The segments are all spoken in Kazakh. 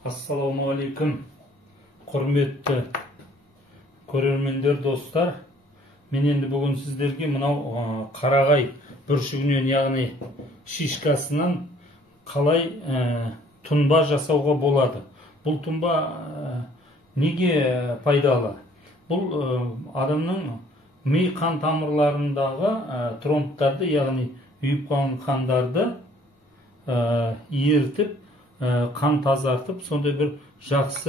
Ассалаумағалейкум, құрметті көрермендер, достар. Мен енді бүгін сіздерге мынау қарағай бүршігінен, яғни шишкасынан қалай тұнба жасауға болады. Бұл тұнба неге пайдалы? Бұл адамның ми қан тамырларындағы тромбтарды, яғни үйіп қалған қандарды ертіп, қан тазартып, сондай бір жақсы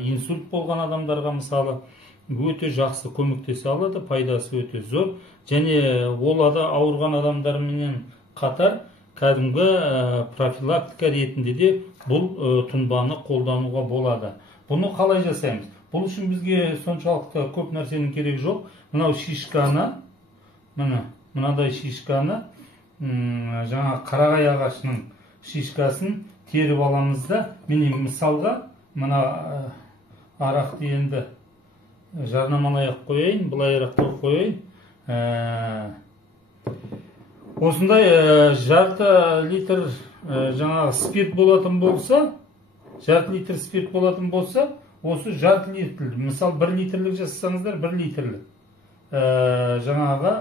инсульт болған адамдарға мысалы өте жақсы көмектесе алады, пайдасы өте зор. Және олада ауырған адамдармен қатар кәдімгі профилактика ретінде де бұл тұнбаны қолдануға болады. Бұны қалай жасаймыз? Бұл үшін бізге соншалықты көп нәрсенің керек жоқ. Мынау шишканы, мынадай шишканы, жаңа қарағай ағашының шишкасын теріп аламыз да, мен мысалға мына арақты енді жарнамалай-ақ қояйын, былайырақ қояйын. Осындай жарты литр жаңағы спирт болатын болса, осы жарты литр, мысал 1 литрлік жасасаңыздар, 1 литрлік жаңағы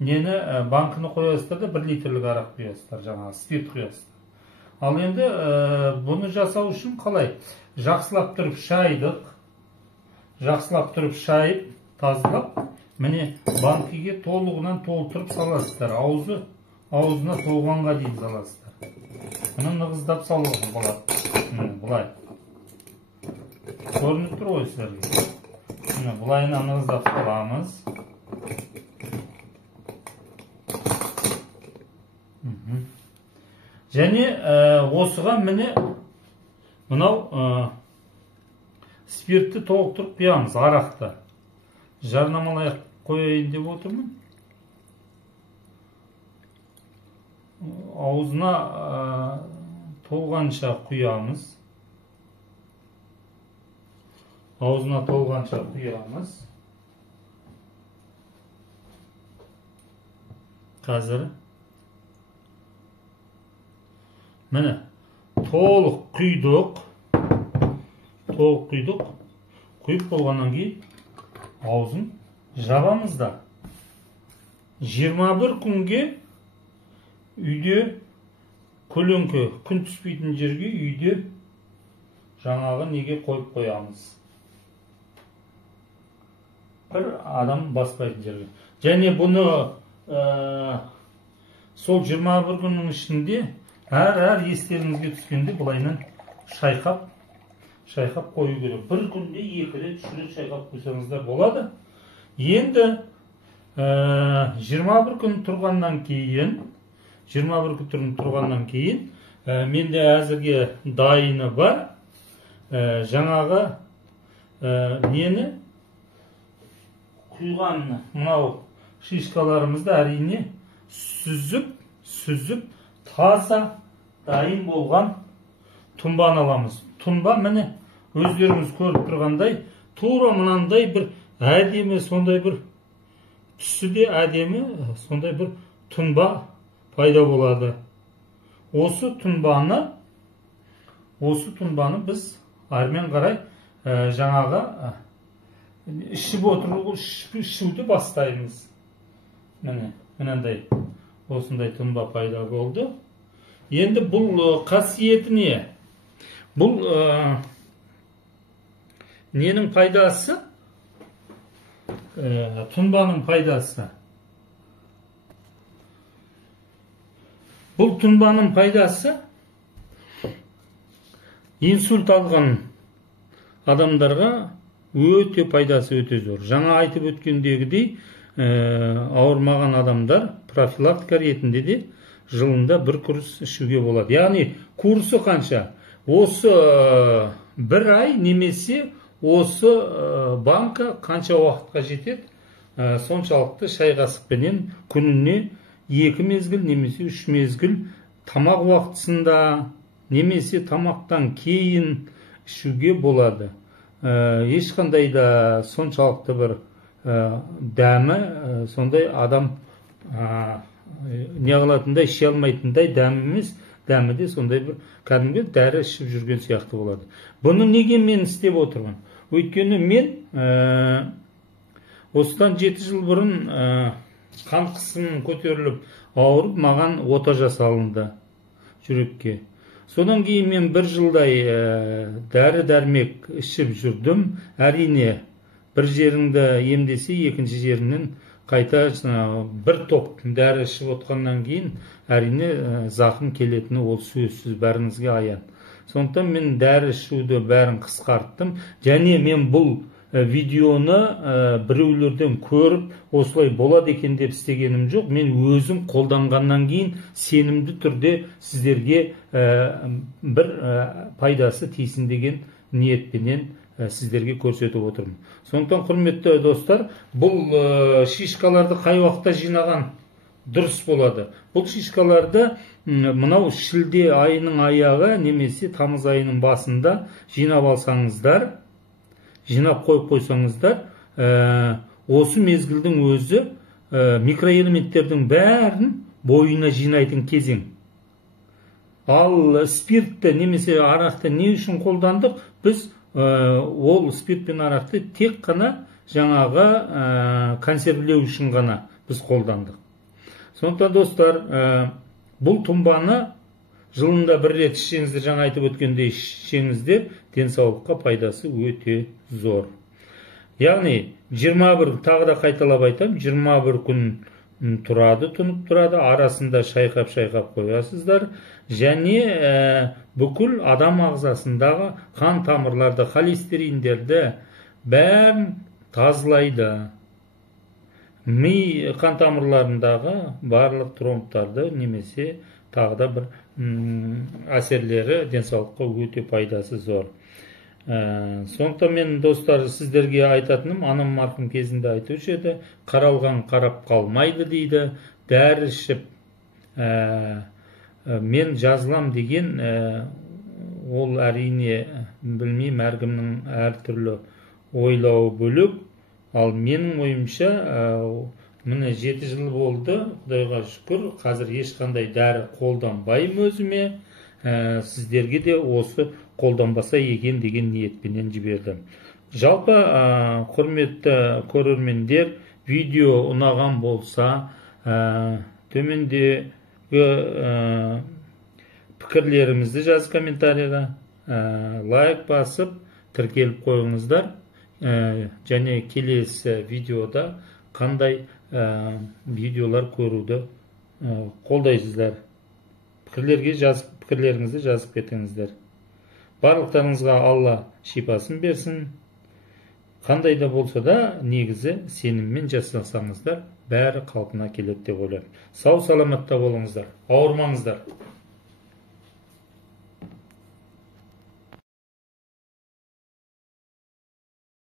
нені банкыны қоясыздар да 1 литрлік арақ құясыздар, жаңағы спирт құясыздар. Ал енді бұны жасау үшін қалай? Жақсылап тұрып шайып, тазалап, міне банкіге толығынан толтырып саласыздар. Аузына толғанға дейін саласыздар. Мұны нығыздап салуға болады. Бұлай. Көрініп тұр ғой сіздерге. Бұлайына нығыздап саламыз. Және осыған міне мынау спиртті толықтырып құямыз, арақты. Жарнамалай қояйын деп отырмын. Аузына толғанша құямыз. Қазір міне толық құйдық. Құйып болғаннан кейін аузын жабамыз да 21 күнге үйде көлеңке, күн түспейтін жерге үйде жаңағы неге қойып қоямыз. Бір адам баспайтын жерге. Және бұны сол 21 күннің ішінде әр естеріңізге түскенде бұлайынан шайқап қою керек. Bir күнде 2 рет, 3 рет шайқап қойсаңыздар болады. Енді 21 күн тұрғаннан кейін менде әзірге дайыны бар. Жаңағы нені құйған мынау шишкаларымызды әрине сүзіп таза дайын болған тұнбаны аламыз. Тұнба міне өздеріңіз көріп тұрғандай тура мынандай бір әдемі, сондай бір түсі де әдемі, сондай бір тұнба пайда болады. Осы тұнбаны біз әрмен қарай жаңағы ішуді бастаймыз. Міне мынандай осындай тұнба пайда болды. Енді бұл қасиеті не? Бұл ненің пайдасы? Тұнбаның пайдасы. Бұл тұнбаның пайдасы инсульт алған адамдарға өте пайдасы өте зор. Жаңа айтып өткендегідей ауырмаған адамдар профилактика ретінде де жылында 1 курс ішуге болады. Яғни курсы қанша? Осы 1 ай немесе осы банка қанша уақытқа жетеді? Соншалықты шай қасықпенен күніне 2 мезгіл немесе 3 мезгіл тамақ уақытысында немесе тамақтан кейін ішуге болады. Ешқандай да соншалықты бір дәмі сондай адам не қылатындай, іше алмайтындай дәмі емес. дәмі де сондай бір кәдімгі дәрі ішіп жүрген сияқты болады. Бұны неге мен істеп отырмын? Өйткені мен осыдан 7 жыл бұрын қан қысымым көтеріліп ауырып, маған ота жасалынды жүрекке. Содан кейін мен 1 жылдай дәрі-дәрмек ішіп жүрдім. Әрине, бір жеріңді емдесе, екінші жеріңнен қайта бір топ дәрі ішіп отқаннан кейін әрине зақым келетіні ол сөзсіз, бәріңізге аян. Сондықтан мен дәрі ішуді бәрін қысқарттым. Және мен бұл видеоны біреулерден көріп, осылай болады екен деп істегенім жоқ. Мен өзім қолданғаннан кейін сенімді түрде сіздерге бір пайдасы тисін деген ниетпенен сіздерге көрсетіп отырмын. Сондықтан, құрметті достар, бұл шишкаларды қай уақытта жинаған дұрыс болады? Бұл шишкаларды мынау шілде айының аяғы немесе тамыз айының басында жинап алсаңыздар, жинап қойып қойсаңыздар, осы мезгілдің өзі микроэлементтердің бәрін бойына жинайтын кезең. Ал спиртті немесе арақты не үшін қолдандық? Біз ол спирт пен арақты тек қана жаңағы консервілеу үшін ғана біз қолдандық. Сондықтан, достар, бұл тұнбаны жылында 1 рет ішсеңіздер, жаңа айтып өткендей ішсеңіздер, денсаулыққа пайдасы өте зор. Яғни 21, тағы да қайталап айтам, 21 күн тұрады, тұнып тұрады, арасында шайқап қоясыздар. Және бүкіл адам ағзасындағы қан тамырларды, холестериндерді бәрін тазалайды. Ми қан тамырларындағы барлық тромбтарды немесе тағы да бір әсерлері денсаулыққа өте пайдасы зор. Сондықтан мен, достар, сіздерге айтатыным, анам марқұм кезінде айтушы еді, қаралған қарап қалмайды дейді. Дәрі ішіп мен жазылам деген ол әрине білмеймін, әркімнің әртүрлі ойлауы бөлек. Ал менің ойымша, міне 7 жыл болды, Құдайға шүкір, қазір ешқандай дәрі қолданбаймын өзіме. Сіздерге де осы қолданбаса екен деген ниетпенен жібердім. Жалпы, құрметті көрермендер, видео ұнаған болса, төмендегі пікірлерімізді жаз комментарийға, лайк басып, тіркеліп қойыңыздар. Және келесі видеода қандай видеолар көруді қолдайсыздар. Пікірлеріңізді жазып кетіңіздер. Барлықтарыңызға Алла шипасын берсін. Қандай да болса да, негізі сеніммен жасасаңыздар, бәрі қалпына келеді деп ойлаймын. Сау саламатта болыңыздар, ауырмаңыздар.